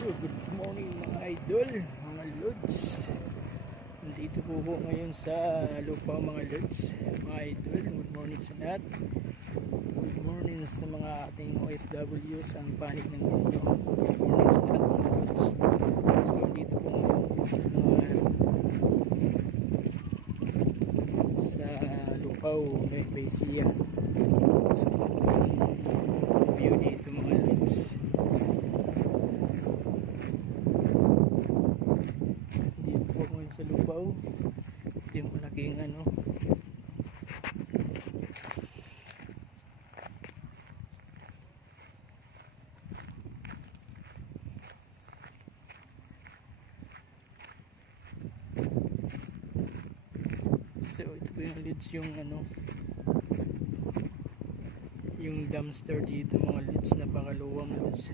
So, good morning mga idol, mga lods. Nandito po po ngayon sa lupa mga lods, mga idol. Good morning sa lahat. Good morning sa mga ating OFWs ang panig ng mundo. Good morning sa lahat mga lods. So, nandito po ngayon mga sa Lupaw, Nueva Ecija. So, ito po ang view dito mga lods. Dito po ngayon sa Lupaw. Ito yung malaking ano. So ito po yung leads yung ano yung dumpster dito mga leads napakaluwang leads